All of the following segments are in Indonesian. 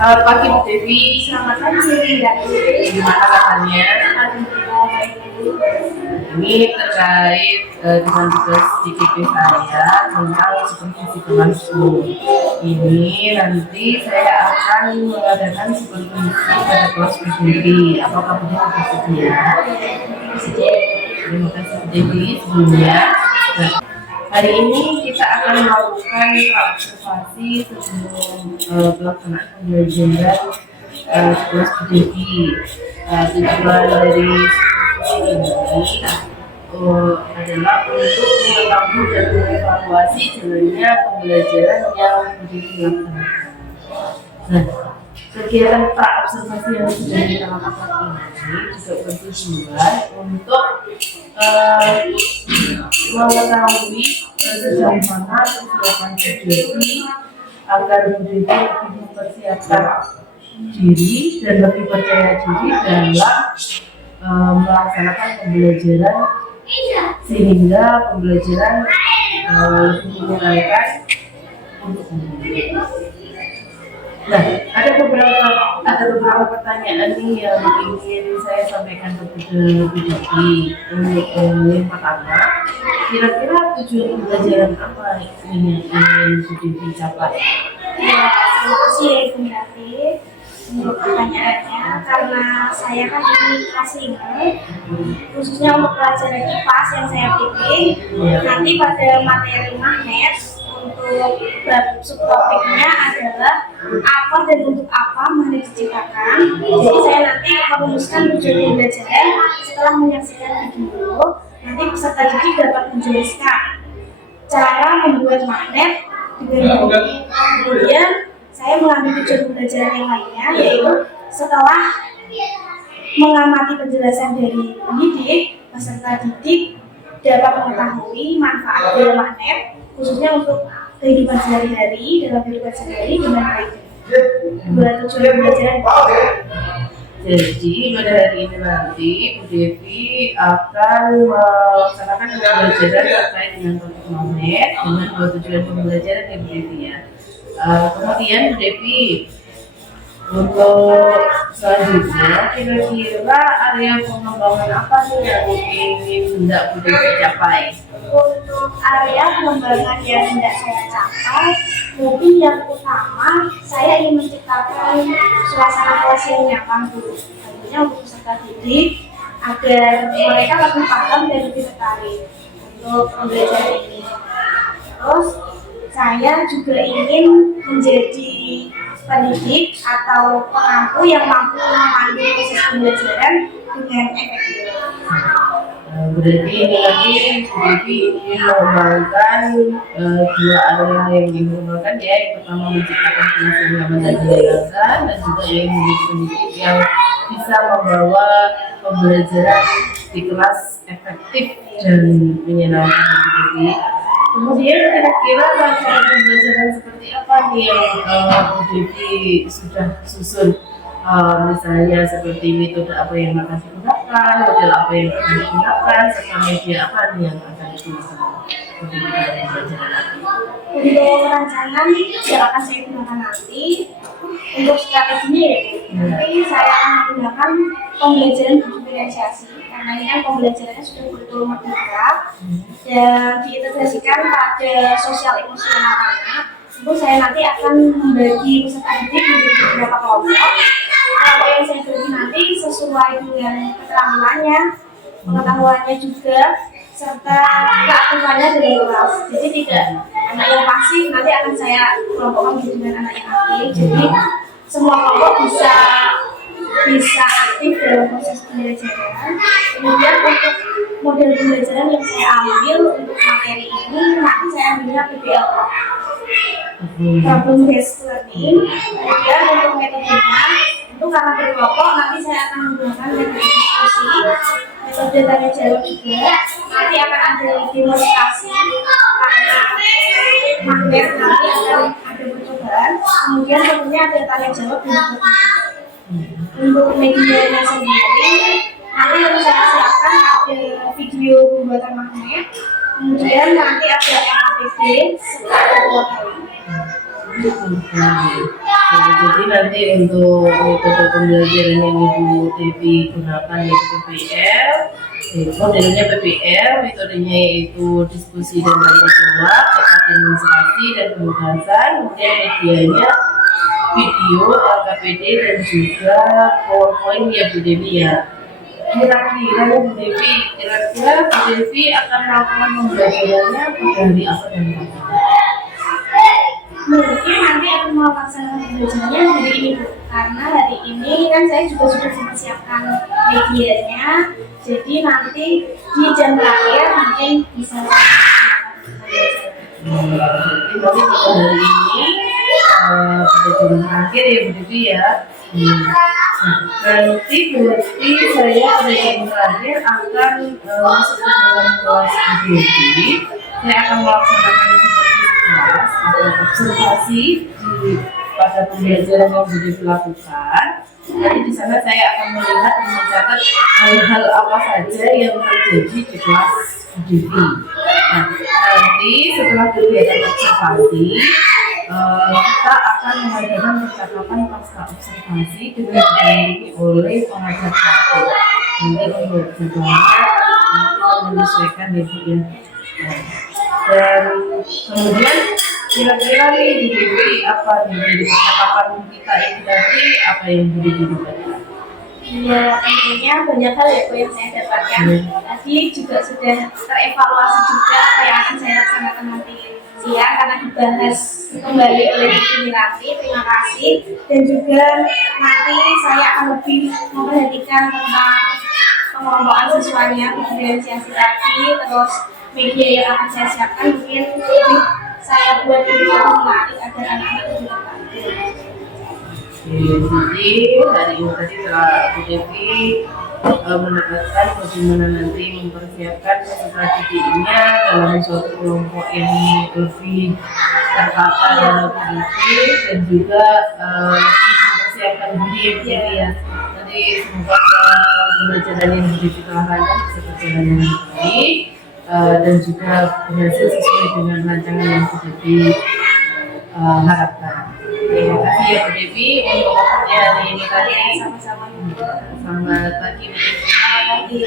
Selamat pagi Bu Devi. Selamat pagi, Mbak. Gimana kabarnya? Alhamdulillah baik. Ini terkait dengan tugas DKP saya tentang supervisi berlangsung. Ini nanti saya akan mengadakan supervisi pada kelas Bu Devi. Apakah Bu Devi bersedia? Terima kasih Bu Devi sebelumnya. Hari ini kita akan melakukan observasi sebelum pelaksanaan pembelajaran kelas Bu Devi. Tujuan dari supervisi ini adalah untuk mengetahui dan mengevaluasi jalannya pembelajaran yang Bu Devi laksanakan. Nah, kegiatan pra-observasi yang sudah kita lakukan ini juga bertujuan untuk mengetahui sejauh mana persiapan Bu Devi agar Bu Devi lebih mempersiapkan diri dan lebih percaya diri dalam melaksanakan pembelajaran sehingga pembelajaran lebih menyenangkan untuk mendidik. Nah, ada beberapa pertanyaan nih yang ingin saya sampaikan kepada Bu Devi. Untuk yang pertama, kira-kira tujuan pembelajaran apa yang ingin Bu Devi capai? Ya, terima kasih Ibu Devi untuk pertanyaannya. Karena saya kan di kelas 5, khususnya untuk pelajaran IPAS yang saya pilih, nanti pada materi magnet untuk subtopiknya adalah apa dan untuk apa magnet diciptakan. Jadi saya nanti merumuskan tujuan pembelajaran setelah menyaksikan video. Nanti peserta didik dapat menjelaskan cara membuat magnet dengan baik. Kemudian saya mengambil tujuan pembelajaran yang lainnya, yaitu setelah mengamati penjelasan dari pendidik, peserta didik dapat mengetahui manfaat dari magnet khususnya untuk kehidupan sehari-hari dengan baik. Dua tujuan pembelajaran. Jadi pada hari ini nanti Bu Devi akan melaksanakan pembelajaran terkait dengan topik magnet dengan dua tujuan pembelajaran ya Bu Devi ya. Kemudian Bu Devi, untuk selanjutnya kira-kira area pengembangan apa sih yang ingin hendak Bu Devi capai? Untuk area pengembangan yang hendak saya capai, mungkin yang utama saya ingin menciptakan suasana kelas yang nyaman dulu. Tentunya untuk peserta didik agar mereka lebih paham dan lebih tertarik untuk pembelajaran ini. Terus saya juga ingin menjadi pendidik atau pengampu yang mampu memandu proses pembelajaran dengan efektif. Berarti ini nanti Bu Devi ingin mengembangkan dua area yang dikembangkan ya. Yang pertama menciptakan kelas yang nyaman dan menyenangkan, dan juga yang menjadi pendidik yang bisa membawa pembelajaran di kelas efektif dan menyenangkan Bu Devi. Kemudian kira-kira rancangan pembelajaran seperti apa nih yang Bu Devi sudah susun? Misalnya seperti metode apa yang akan digunakan, model apa yang akan digunakan, serta media apa nih yang akan digunakan untuk pembelajaran nanti. Untuk rancangan yang akan saya gunakan nanti, untuk strateginya ya, nanti saya akan menggunakan pembelajaran diferensiasi karena ini kan pembelajarannya sudah betul merdeka dan diintegrasikan pada sosial emosional anak. Tentu saya nanti akan membagi peserta didik menjadi beberapa kelompok. Kelompok yang saya bagi nanti sesuai dengan keterampilannya, pengetahuannya juga, serta keaktifannya dari kelas. Jadi tidak anak yang pasif nanti akan saya kelompokkan dengan anak yang aktif. Jadi semua kelompok bisa aktif dalam proses pembelajaran. Kemudian untuk model pembelajaran yang saya ambil untuk materi ini nanti saya ambilnya PBL, problem based learning. Kemudian untuk metodenya itu karena berkelompok nanti saya akan menggunakan metode diskusi, metode tanya jawab juga. Nanti akan ada demonstrasi karena magnet nanti akan ada percobaan. Kemudian tentunya ada tanya jawab dan untuk medianya sendiri nanti yang saya siapkan ada video pembuatan magnet, kemudian nanti ada FAPD serta ada 2 kali. Jadi Jadi nanti untuk metode pembelajaran yang Ibu Devi gunakan yaitu PPL, modelnya PPL, metodenya yaitu diskusi dan tanya jawab, cetak demonstrasi dan penugasan, kemudian medianya video, LKPD dan juga PowerPoint ya Bu Devi ya. Kira-kira Bu Devi akan melakukan pembelajarannya pada hari apa dan kapan? Mungkin nanti aku mau laksanakan pembelajarannya hari ini Bu, karena hari ini kan saya juga sudah mempersiapkan medianya, jadi nanti di jam terakhir mungkin bisa Jadi nanti pada hari ini pada jam terakhir ya Bu Devi ya. Nanti berarti saya pada jam terakhir akan masuk ke dalam kelas Bu Devi. Saya akan melaksanakan seperti kelas atau observasi pada pembelajaran yang Bu Devi lakukan. Jadi di sana saya akan melihat dan mencatat hal-hal apa saja yang terjadi di kelas Bu Devi. Nah, nanti setelah kegiatan observasi, kita akan mengadakan percakapan pasca observasi dengan didampingi oleh pengajar praktik. Nanti untuk jadwalnya kita menyesuaikan ya Bu ya. Dan kemudian kira-kira nih di Devi apa nih dari percakapan kita ini tadi apa yang Bu Devi dapatkan? ya tentunya banyak hal ya Bu yang saya dapatkan. Tadi juga sudah terevaluasi juga apa yang akan saya laksanakan nanti siang karena dibahas kembali oleh Ibu Mirati. Terima kasih. Dan juga nanti saya akan lebih memperhatikan tentang pengelompokan siswanya, diferensiasi tadi, terus media yang akan saya siapkan mungkin saya buat lebih menarik agar anak-anak lebih tertarik. Jadi hari ini tadi telah Bu Devi mendapatkan bagaimana nanti mempersiapkan peserta didiknya dalam suatu kelompok yang lebih tertata dan lebih aktif dan juga mempersiapkan diri ya. Nanti semoga pembelajaran yang Bu Devi telah rancang bisa berjalan dengan baik dan juga berhasil sesuai dengan rancangan yang Bu Devi harapkan. Terima kasih ya Bu Devi untuk waktunya hari ini tadi. Sama-sama. Selamat pagi Bu Devi. Selamat pagi.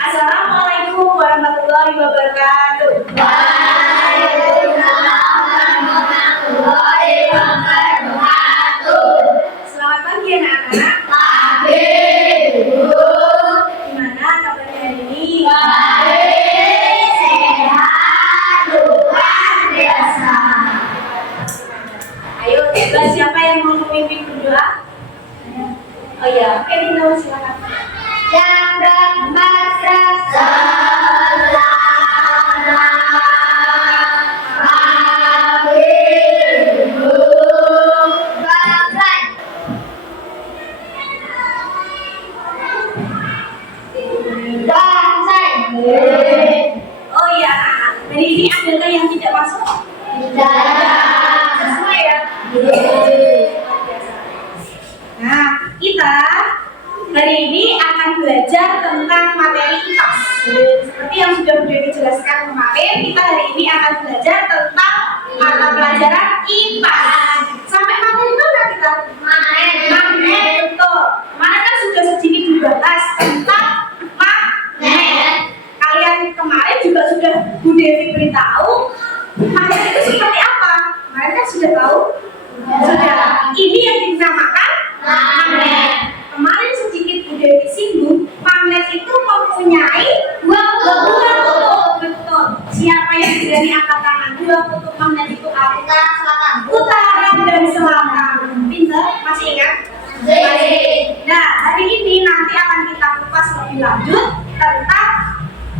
Assalamualaikum warahmatullahi wabarakatuh. Waalaikumsalam warahmatullahi wabarakatuh. Selamat pagi anak-anak. Pagi, Bu. Gimana kabarnya hari ini? Baik, sehat, luar biasa. Ayo, coba siapa yang mau memimpin berdoa? Oh iya, oke Dino, silakan. Jangan merasa Oh iya, hari ini adakah yang tidak masuk? Sesuai ya? Nah, kita hari ini akan belajar tentang materi IPAS. Seperti yang sudah dijelaskan kemarin, kita hari ini akan belajar tentang mata pelajaran IPAS. Sampai materi mana kita? Magnet. Betul. Kemarin kan sudah sedikit dibahas tentang magnet. Kalian kemarin juga sudah Bu Devi beritahu magnet itu seperti apa? Kemarin kan sudah tahu? Sudah. Ini yang dinamakan magnet. Kemarin sedikit Bu Devi singgung, magnet itu mempunyai dua kutub. Betul. Siapa yang berani angkat tangan? Dua kutub magnet itu apa? Utara dan selatan. Pinter? Masih ingat? Nah, hari ini nanti akan kita kupas lebih lanjut tentang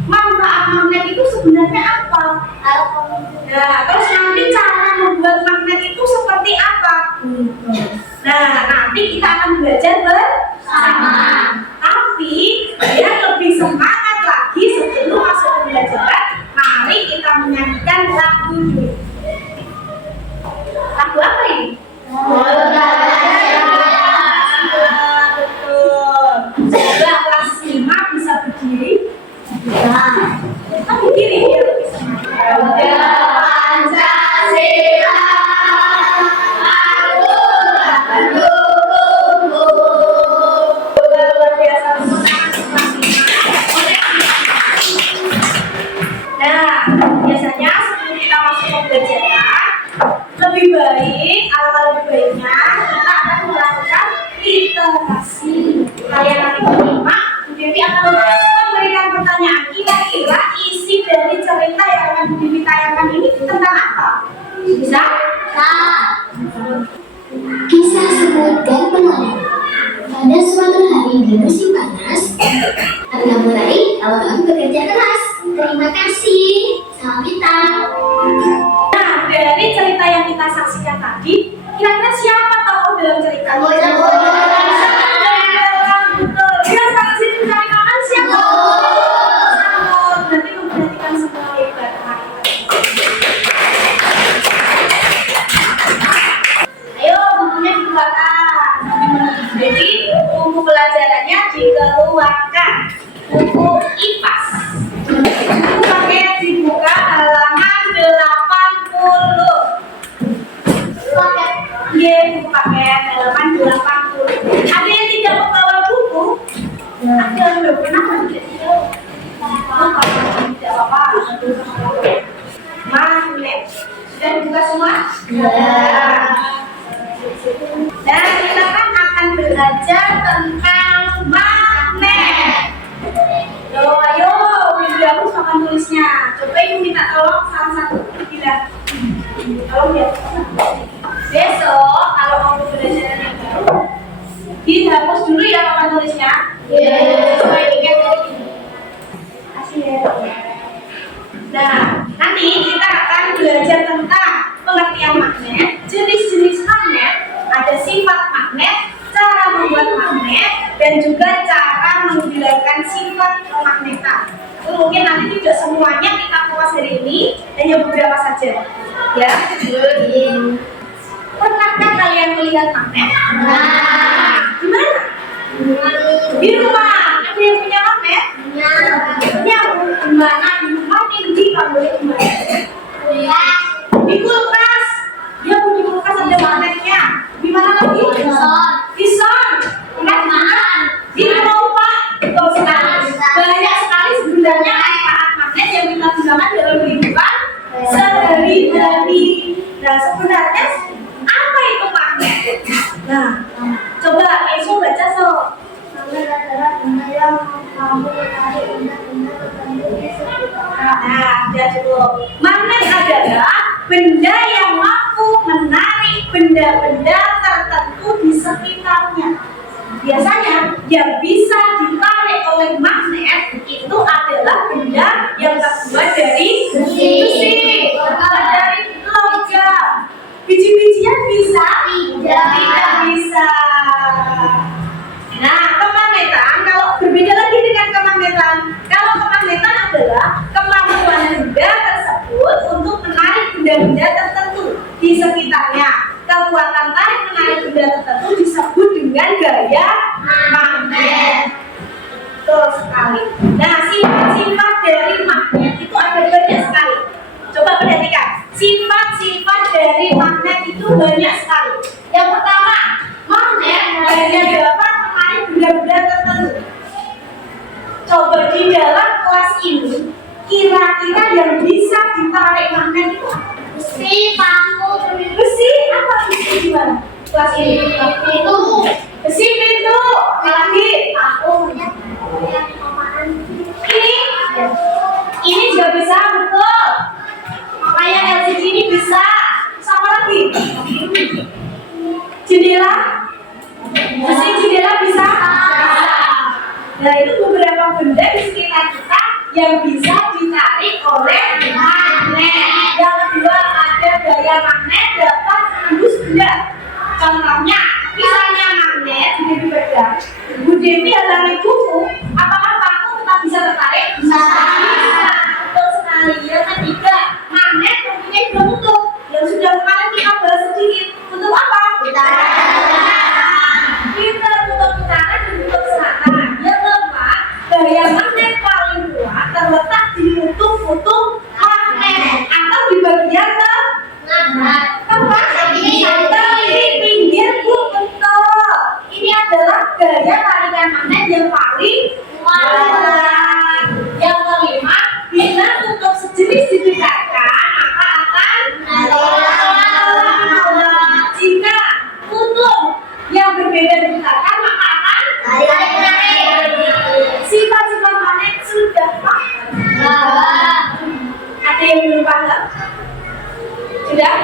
manfaat magnet itu sebenarnya apa? Nah, terus nanti cara membuat magnet itu seperti apa? Nah, nanti kita akan belajar bersama. Tapi biar lebih semangat lagi sebelum masuk ke pembelajaran, mari kita menyanyikan lagu dulu. Lagu apa ini? Betul. Coba kelas 5 bisa berdiri. Tapi berdiri biar lebih semangat. Pancasila, aku memberikan pertanyaan, kira-kira isi dari cerita yang akan ditayangkan ini tentang apa? Bisa? Kisah semut dan penari. Pada suatu hari di musim panas, harga meraih lawan bekerja keras. Terima kasih. Salam kita. Nah, dari cerita yang kita saksikan tadi, kira-kira siapa tokoh dalam cerita? Betul. Dia sangat sibuk cari makan siapa? Samud. Nanti memperhatikan semua hebat. Ayo, bukunya dikeluarkan. Jadi, buku pelajarannya dikeluarkan. Buku IPAS. Buku pakai dibuka halaman 80. Iya, buku pakai halaman 80. Ada yang tidak membawa buku? Ada yang belum pernah tidak? Tidak apa-apa. Magnet. Sudah dibuka semua? Dan kita kan akan belajar tentang magnet. Ayo, Widya aku akan tulisnya. Coba ibu minta tolong salah satu bilang. Tolong ya. Besok kalau mau belajar yang baru, dihapus dulu ya papan tulisnya. Coba ingat dari ini. Kasih ya. Nah, nanti kita akan belajar tentang pengertian magnet, jenis-jenis magnet, ada sifat magnet, cara membuat magnet, dan juga cara menghilangkan sifat kemagnetan. Mungkin nanti tidak semuanya kita kupas hari ini, hanya beberapa saja. Ya. Pernahkah kalian melihat magnet? Di mana? Di rumah. Ada yang punya magnet? Punya. Di mana? Di rumah, di kamu di mana? Di kulkas. Dia punya kulkas ada magnetnya. Di mana lagi? Di son. Di rumah. Betul sekali. Banyak sekali sebenarnya manfaat magnet yang kita gunakan dalam kehidupan sehari-hari. Nah, sebenarnya apa itu magnet? Nah, coba Eso baca so. Magnet adalah benda yang mampu menarik benda-benda tertentu di sekitarnya. Nah, sudah cukup. Magnet adalah benda yang mampu menarik benda-benda tertentu di sekitarnya. Biasanya yang bisa ditarik oleh magnet itu adalah benda yang terbuat dari besi, terbuat dari logam. Biji-bijian bisa? Tidak bisa. Nah, kemagnetan kalau berbeda lagi dengan kemagnetan. Kalau kemagnetan adalah kemampuan benda tersebut untuk menarik benda-benda tertentu di sekitarnya. Kekuatan tarik menarik benda tertentu disebut dengan gaya magnet. Betul sekali. Nah, sifat-sifat dari magnet itu ada banyak sekali. Coba perhatikan. Sifat-sifat dari magnet itu banyak sekali. Yang pertama, magnet hanya dapat menarik benda-benda tertentu. Coba di dalam kelas ini, kira-kira yang bisa ditarik magnet itu apa? Besi, paku, Besi apa? Besi di mana? Kelas ini. itu Besi pintu. Lagi. paku yang apaan? Ini juga bisa, betul. Makanya LCD ini bisa. Sama lagi. Jendela. Besi jendela bisa. Nah, itu beberapa benda di sekitar kita yang bisa ditarik oleh magnet. Yang kedua, ada gaya magnet dapat menembus benda. Contohnya, misalnya magnet ini dipegang. Bu Devi halangi buku, apakah paku tetap bisa tertarik? Bisa. Betul sekali. Yang ketiga, magnet mempunyai dua bentuk yang sudah kemarin kita bahas sedikit. Bentuk apa? Kita bentuk utara dan bentuk selatan. Yang keempat, gaya magnet paling kuat terletak di kutub-kutub magnet atau di bagian tempat di pinggir kutub. sudah paham? Ada yang belum paham? Sudah?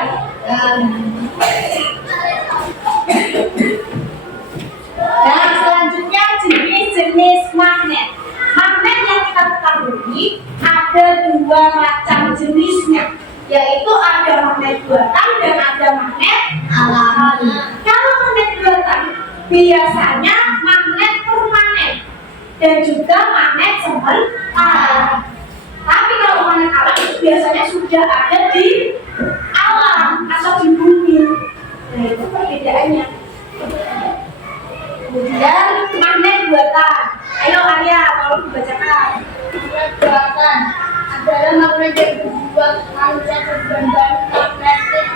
Dan selanjutnya jenis-jenis magnet. Magnet yang kita ketahui ada dua macam jenisnya, yaitu ada magnet buatan dan ada magnet alami. Kalau magnet buatan biasanya magnet permanen dan juga magnet sementara. Tapi kalau magnet alam biasanya sudah ada di alam atau di bumi. Nah, itu perbedaannya. Kemudian magnet buatan. Ayo Arya, tolong dibacakan. Magnet buatan adalah magnet yang dibuat manusia berbahan magnetik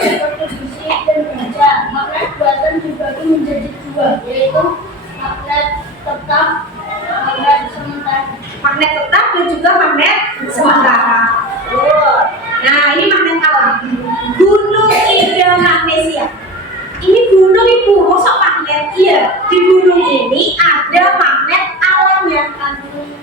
seperti besi dan baja. Magnet buatan dibagi menjadi dua, yaitu magnet tetap, magnet sementara. Magnet tetap dan juga magnet sementara. Nah, ini magnet alam. Gunung Ida Magnesia. Ini gunung ibu, masa magnet? Iya, di gunung ini ada magnet alamnya.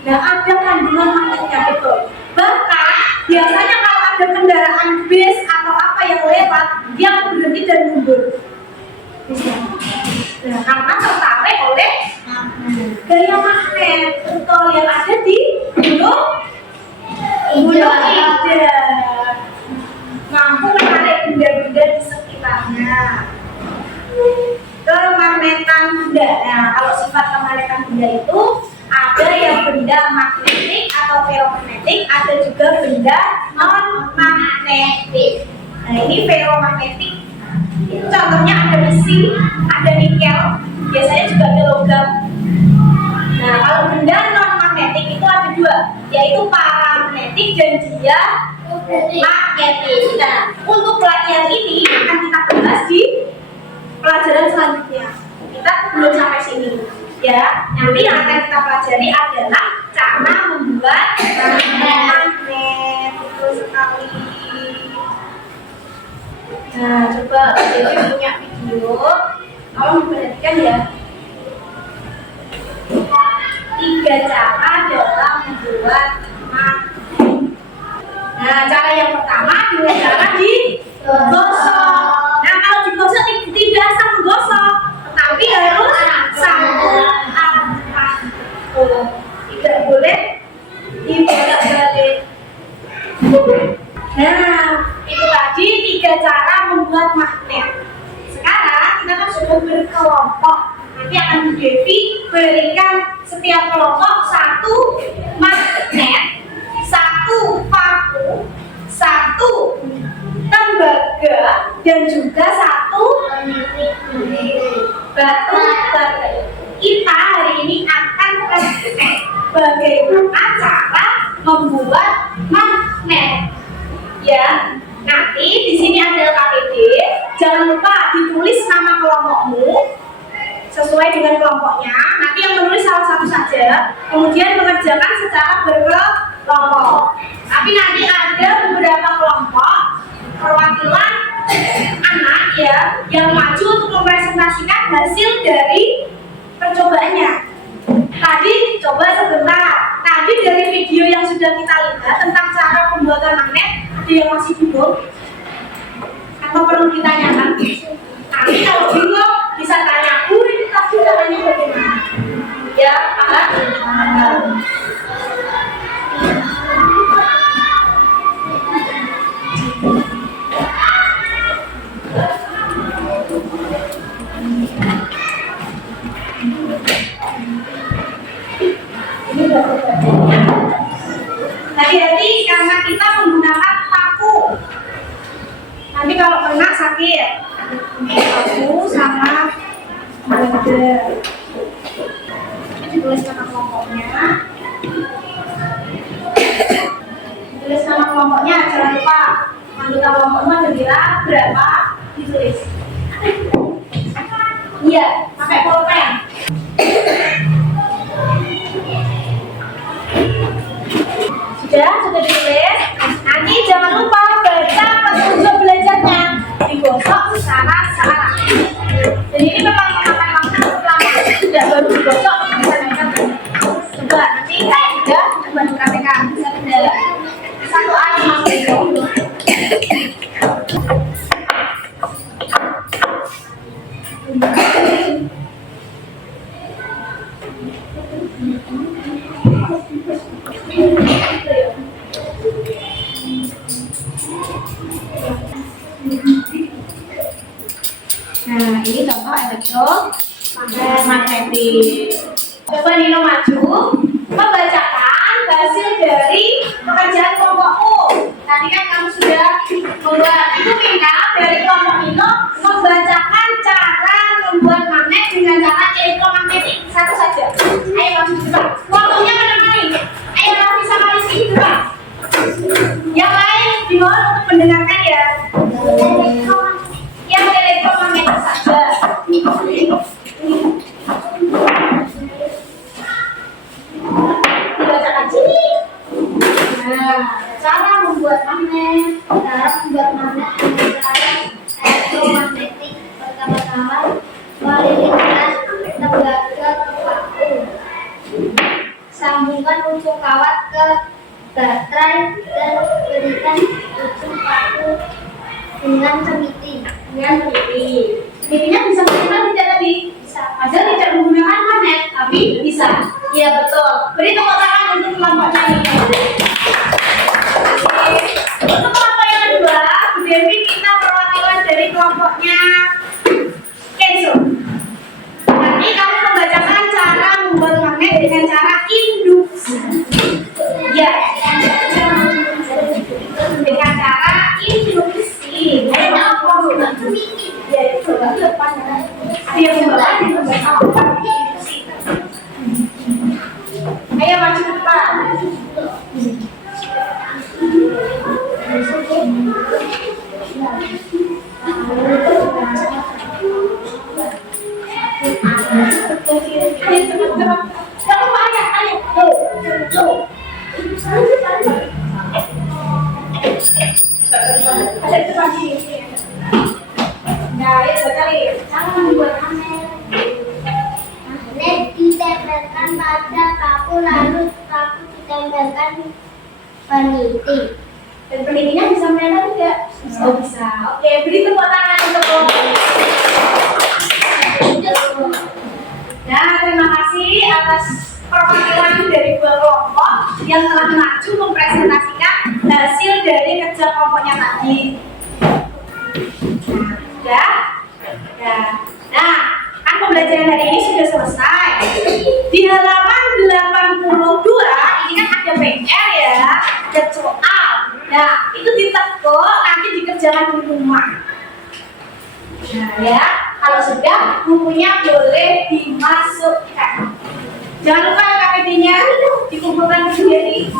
Nah, ada kandungan magnetnya, betul. Bahkan biasanya kalau ada kendaraan bis atau apa yang lewat, dia berhenti dan mundur. Nah, karena tertarik oleh gaya magnet, betul, yang ada di gunung Ida. Mampu menarik benda-benda di sekitarnya. Kemagnetan benda. Nah, kalau sifat kemagnetan benda itu ada yang benda magnetik atau ferromagnetik, ada juga benda non magnetik. Nah, ini ferromagnetik. Itu contohnya ada besi, ada nikel, biasanya juga ada logam. Nah, kalau benda non magnetik itu ada dua, yaitu paramagnetik dan dia magnetik. Nah, untuk pelajaran ini akan kita bahas di pelajaran selanjutnya. Kita belum sampai sini, ya. Nanti yang akan kita pelajari adalah cara membuat magnet. Betul sekali. Nah, coba jadi punya video. Tolong diperhatikan ya. 3 cara dalam membuat magnet. Nah, cara yang pertama dengan cara digosok. Nah, kalau digosok tidak asal menggosok, tapi harus sambil tidak boleh dibolak-balik. Nah, itu tadi 3 cara membuat magnet. Sekarang kita kan sudah berkelompok. Nanti akan Bu Devi berikan setiap kelompok 1 magnet, 1 paku, 1 tembaga, dan juga 1 batu baterai. Kita hari ini akan praktek bagaimana cara membuat magnet. Ya, nanti di sini ada KTP. Jangan lupa ditulis nama kelompokmu sesuai dengan kelompoknya. Nanti yang menulis salah satu saja, kemudian mengerjakan secara berkelompok. Tapi nanti ada beberapa kelompok perwakilan anak ya yang maju untuk mempresentasikan hasil dari percobaannya. Tadi coba sebentar. Tadi dari video yang sudah kita lihat tentang cara pembuatan magnet, ada yang masih bingung? Atau perlu ditanyakan? Nanti kalau bingung bisa tanya, ini tadi caranya bagaimana? Ya, paham? Hati-hati karena kita menggunakan paku. Nanti kalau kena sakit. Paku sama border. Ini ditulis nama kelompoknya. Ditulis nama kelompoknya, jangan lupa. Anggota kelompoknya kira berapa ditulis. Iya, pakai pulpen. Sudah ditulis. Nanti jangan lupa baca petunjuk belajarnya, digosok secara searah. Dan ini memang memakan waktu lama, tidak baru digosok bisa nekat. Coba nanti kita juga membantu KTK. Ada satu anak Mas Eko. Nah, ini contoh elektromagnetik. Coba Nino maju, membacakan hasil dari pekerjaan kelompokmu. Tadi kan kamu sudah membuat. Itu Minka dari kelompok Nino membacakan cara membuat magnet dengan cara elektromagnetik. Satu saja. Ayo kamu coba. Waktunya menemani. Ayo kamu bisa kali sini coba. Yang lain dimohon untuk mendengarkan ya. Yang elektromagnetik saja. Dibacakan sini. Nah, cara membuat magnet. Elektromagnetik pertama-tama melilitkan tembaga ke paku. Sambungkan ujung kawat ke baterai dan berikan ujung paku dengan semiti. Semitinya bisa menggunakan tidak tadi? Bisa. Padahal tidak menggunakan magnet, tapi bisa. Iya betul. Beri tepuk tangan untuk kelompoknya ini. Untuk kelompok yang kedua, Bu Devi minta perwakilan dari kelompoknya Kenzo. Nanti kamu membacakan cara membuat magnet dengan cara induksi. Ya. Dengan cara induksi. Ya, itu lepas. Ada yang membawa, ada yang membawa. Ayo maju ke depan. Magnet ditempelkan pada paku lalu paku ditempelkan peniti. Dan penitinya bisa menempel tidak? Oh bisa. Oke, beri tepuk tangan untuk kelompok. Nah, terima kasih atas perwakilan dari dua kelompok yang telah maju mempresentasikan hasil dari kerja kelompoknya tadi. Nah, ya. Nah, kan pembelajaran hari ini sudah selesai. Di halaman 82 ini kan ada PR ya, ada soal. Nah, itu ditekuk nanti dikerjakan di rumah. Nah ya, kalau sudah bukunya boleh dimasukkan. Jangan lupa KPD-nya dikumpulkan sendiri.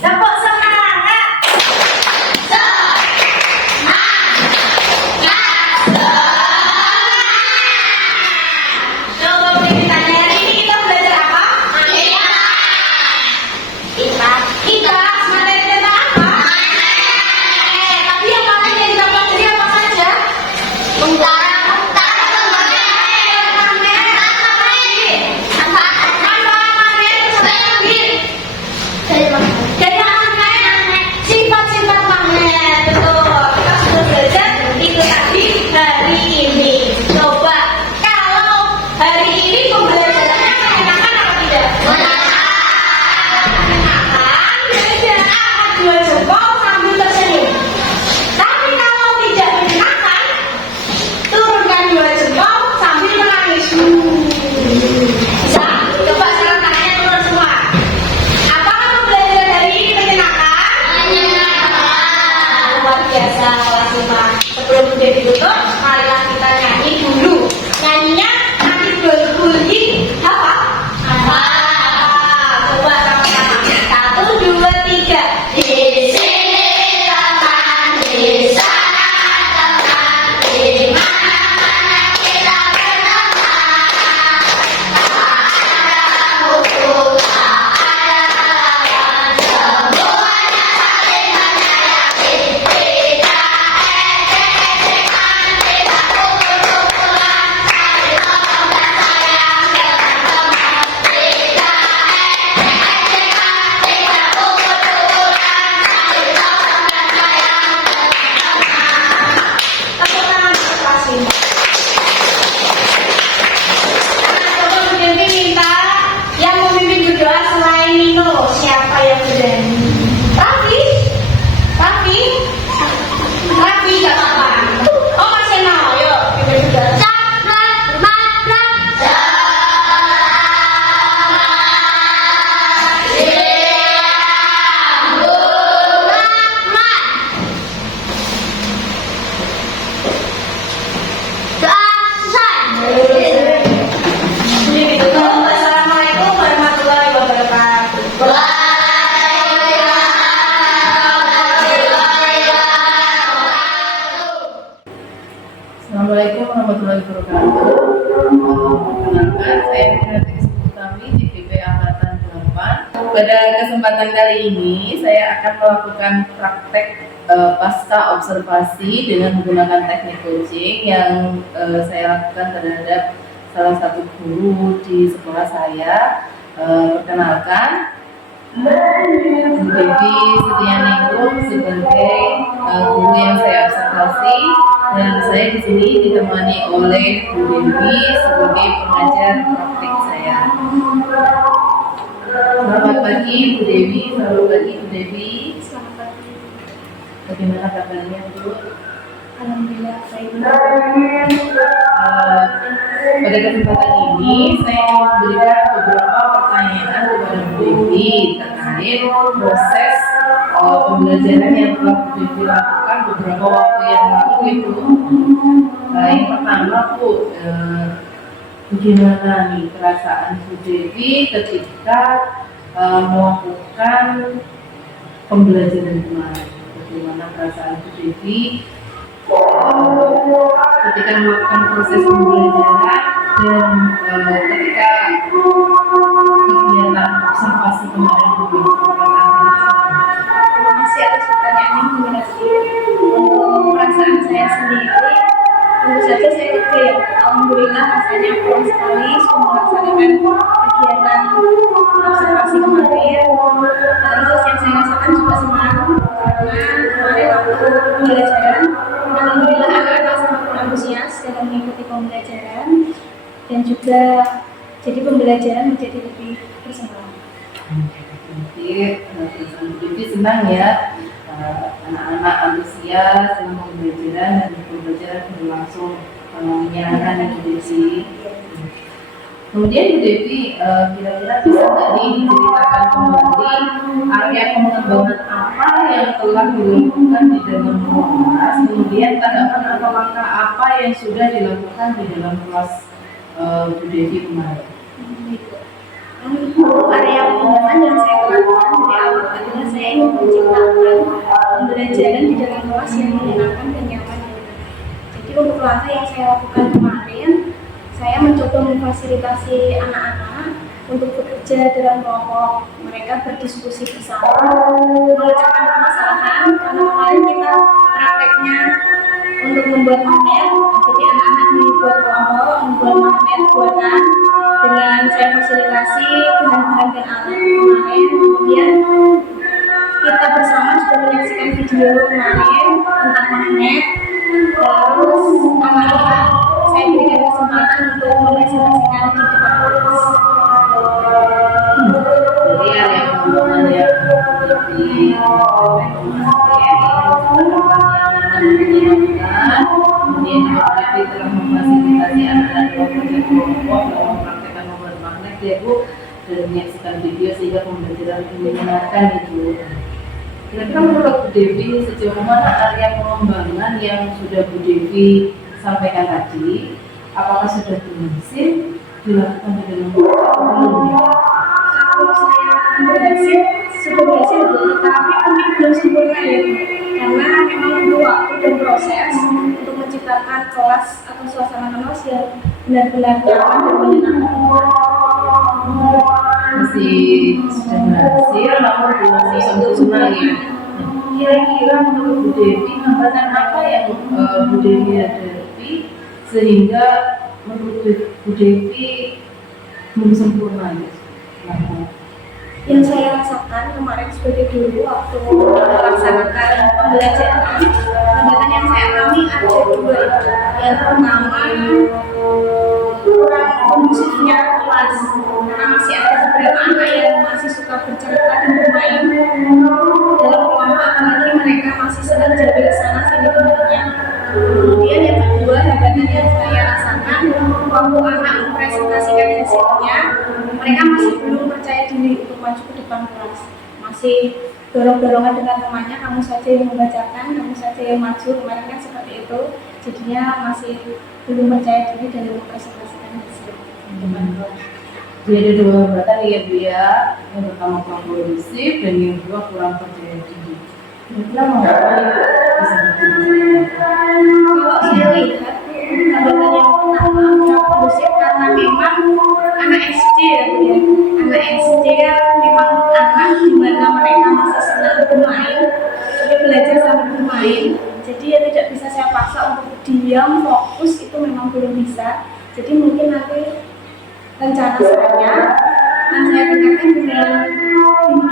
Tepuk semangat. Coba ditanya hari ini kita belajar apa? Kita materi tentang apa? pada kesempatan kali ini saya akan melakukan praktek pasca observasi dengan menggunakan teknik coaching yang saya lakukan terhadap salah satu guru di sekolah saya. Perkenalkan, Bu Devi Setianingrum sebagai guru yang saya observasi, dan saya di sini ditemani oleh Bu Devi sebagai pengajar praktik saya. Selamat pagi Bu Devi, selamat pagi Bu Devi. Selamat pagi. Bagaimana kabarnya Bu? Alhamdulillah baik. Pada kesempatan ini saya mau memberikan beberapa pertanyaan kepada Bu Devi terkait proses pembelajaran yang telah Bu Devi lakukan beberapa waktu yang lalu itu. Yang pertama Bu, bagaimana nih perasaan Bu Devi ketika melakukan pembelajaran kemarin? Bagaimana perasaan Bu Devi ketika melakukan proses pembelajaran dan ketika kegiatan observasi kemarin Bu Devi? Terima kasih atas pertanyaannya Bu Devi. Untuk perasaan saya sendiri, tentu saja saya lega ya. Alhamdulillah rasanya puas sekali sudah melaksanakan kegiatan observasi kemarin. Terus yang saya rasakan juga senang karena kemarin waktu pembelajaran, alhamdulillah anak-anak semakin antusias dalam mengikuti pembelajaran dan juga jadi pembelajaran menjadi lebih bersemangat. Jadi senang ya, anak-anak antusias dalam pembelajaran dan pembelajaran berlangsung menyenangkan ya Bu Devi. Kemudian Bu Devi, kira-kira bisa nggak nih diceritakan kembali area pengembangan apa yang telah dilakukan di dalam kelas, kemudian tahapan atau langkah apa yang sudah dilakukan di dalam kelas Bu Devi kemarin? Untuk area pengembangan yang saya lakukan dari awal adalah saya ingin menciptakan pembelajaran di dalam kelas yang menyenangkan dan nyaman. Jadi untuk langkah yang saya lakukan kemarin, saya mencoba memfasilitasi anak-anak untuk bekerja dalam kelompok. Mereka berdiskusi bersama, memecahkan permasalahan. Karena kemarin kita prakteknya untuk membuat magnet, jadi anak-anak membuat kelompok, membuat magnet buatan dengan saya fasilitasi bahan-bahan dan alat kemarin. Kemudian kita bersama sudah menyaksikan video kemarin tentang magnet. Terus anak-anak saya berikan kesempatan untuk mempresentasikan di depan kelas. Jadi area pengembangan yang lebih kemudian juga Devi telah memfasilitasi anak-anak dalam kelompok dalam mempraktekkan membuat magnet ya Bu, dan menyaksikan video sehingga pembelajaran menyenangkan itu. Kira-kira menurut Bu Devi sejauh mana area pengembangan yang sudah Bu Devi sampaikan tadi, apakah sudah berhasil dilakukan di dalam kelas atau belum? Kalau saya berhasil, sudah berhasil Bu, tapi mungkin belum sempurna ya Bu. Karena memang perlu waktu dan proses untuk menciptakan kelas atau suasana kelas yang benar-benar nyaman dan menyenangkan. Masih sudah berhasil, namun belum sempurna ya. Kira-kira menurut Bu Devi, hambatan apa yang Bu Devi hadapi sehingga menurut Bu Devi belum sempurna ya? Yang saya rasakan kemarin sebagai guru waktu melaksanakan pembelajaran, hambatan yang saya alami ada dua. Yang pertama, kurang kondusifnya kelas, karena masih ada beberapa anak yang masih suka bercerita dan bermain dalam kelompok, apalagi mereka masih sedang jabil sana sini bentuknya. Kemudian yang kedua, hambatan yang saya rasakan waktu anak mempresentasikan hasilnya, mereka masih belum percaya diri untuk maju ke depan kelas, masih dorong-dorongan dengan temannya, kamu saja yang membacakan, kamu saja yang maju, kemarin kan seperti itu. Jadinya masih belum percaya diri dalam mempresentasikan hasil di depan kelas. Jadi ada dua hambatan ya Bu ya, yang pertama kurang kondusif dan yang kedua kurang percaya diri. Kira-kira mengapa Ibu bisa bercerita? Kalau saya lihat hambatan yang pertama kurang kondusif karena memang anak SD ya Bu ya, anak SD kan memang memang anak di mana mereka masih senang bermain, jadi belajar sambil bermain. Jadi ya tidak bisa saya paksa untuk diam fokus, itu memang belum bisa. Jadi mungkin nanti rencana saya akan saya tingkatkan dengan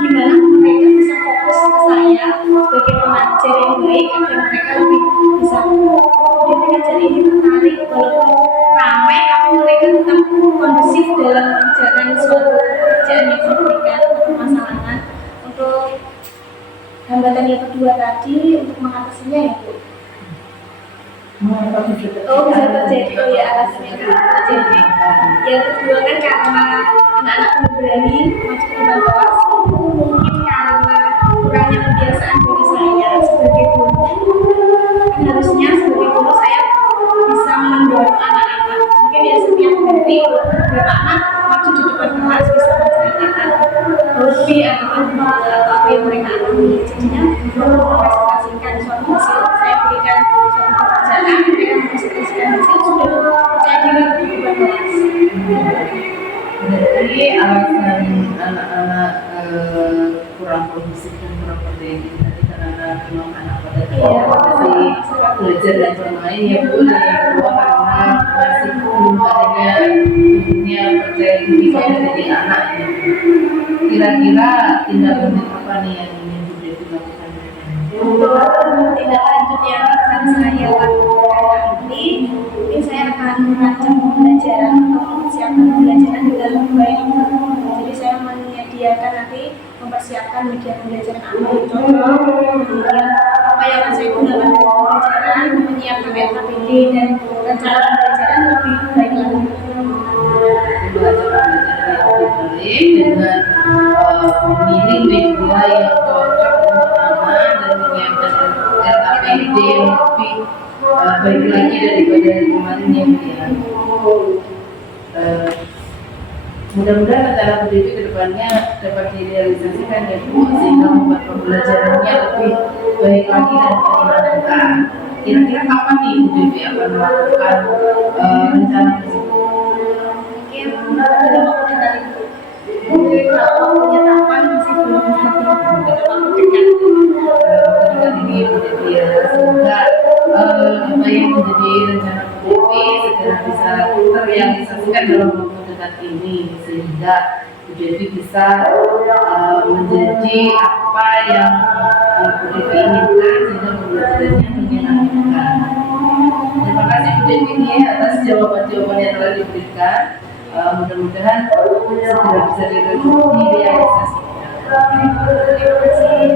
gimana mereka bisa fokus ke saya sebagai pengajar yang baik agar mereka lebih bisa pengajar ini tertarik, walaupun ramai tapi mereka tetap kondusif dalam mengerjakan suatu pekerjaan yang saya berikan atau permasalahan. Untuk hambatan yang kedua tadi untuk mengatasinya ya Bu. Oh bisa terjadi, oh ya alasannya terjadi. Yang kedua kan karena anak-anak belum berani masuk ke dalam kelas, itu mungkin karena kurangnya kebiasaan dari saya sebagai guru. Kan harusnya sebagai guru saya bisa mendorong anak-anak, mungkin ya setiap hari beberapa anak maju di depan kelas bisa menceritakan hobi atau apa yang mereka alami. Jadinya mempresentasikan suatu hasil, saya berikan suatu pekerjaan, mereka mempresentasikan hasil, sudah percaya diri di depan kelas. Jadi alasan anak-anak kurang kondusif dan kurang berdaya tadi karena memang anak pada belajar dan bermain ya boleh, kedua karena masih belum adanya tubuhnya percaya diri pada diri anak ya. Kira-kira tindak lanjut apa nih yang ingin sudah dilakukan? Untuk tindak lanjut yang akan saya lakukan nanti, mungkin saya akan merancang pembelajaran atau mempersiapkan pembelajaran dengan lebih baik. Jadi saya menyediakan nanti mempersiapkan media pembelajaran apa yang cocok, kemudian apa yang akan saya gunakan dalam pembelajaran, menyiapkan LKPD dan rencana pembelajaran lebih baik lagi. Dengan memilih media yang cocok untuk anak dan menyiapkan LKPD yang lebih baik lagi daripada kemarin yang dia. Mudah-mudahan rencana pendidik ke depannya dapat direalisasikan ya Bu, sehingga membuat pembelajarannya lebih baik lagi dan menyenangkan. Kira-kira kapan nih Bu Devi akan melakukan rencana tersebut? Mungkin dalam waktu dekat itu. Mungkin kalau waktunya kapan masih belum dalam waktu dekat. Ketika ini Bu Devi ya, semoga apa yang menjadi rencana Bu Devi segera bisa terrealisasikan dalam waktu dekat ini, sehingga Bu Devi bisa menjadi apa yang Bu Devi inginkan, sehingga pembelajarannya menyenangkan. Terima kasih Bu Devi atas jawaban-jawaban yang telah diberikan. Mudah-mudahan segera bisa direalisasikan. Terima kasih.